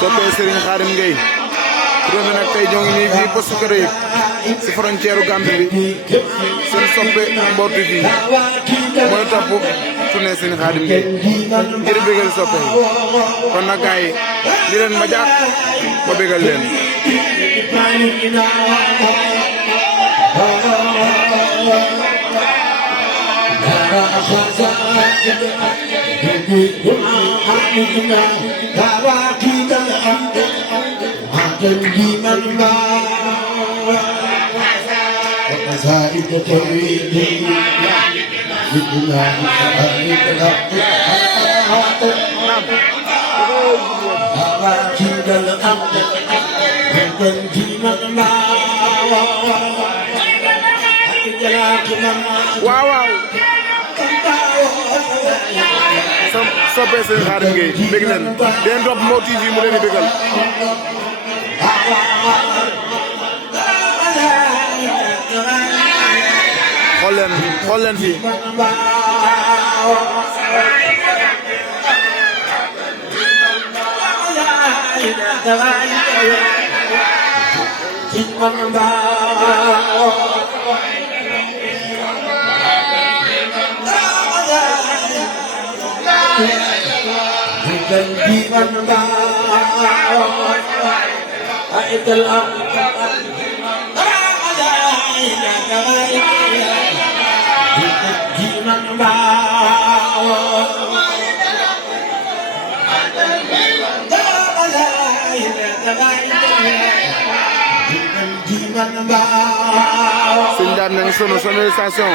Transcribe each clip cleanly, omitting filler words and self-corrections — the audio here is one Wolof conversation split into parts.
soppee Serigne Khadim Gueye turne nag tey ñoo ngi nii fii poste Kër Yëg si frontière Gambie bi seen soppe Mbour TV mooy topp turne Serigne Khadim Gueye ngir bégal soppe yi kon nag gars yi di leen ma jàpp ma bégal leen waaw waaw soppee Serigne Khadim Gueye dégg leen den topp Mbour TV mu leen di bégal xool leen fii sëñ daan nañ sonorisation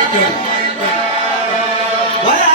Wow.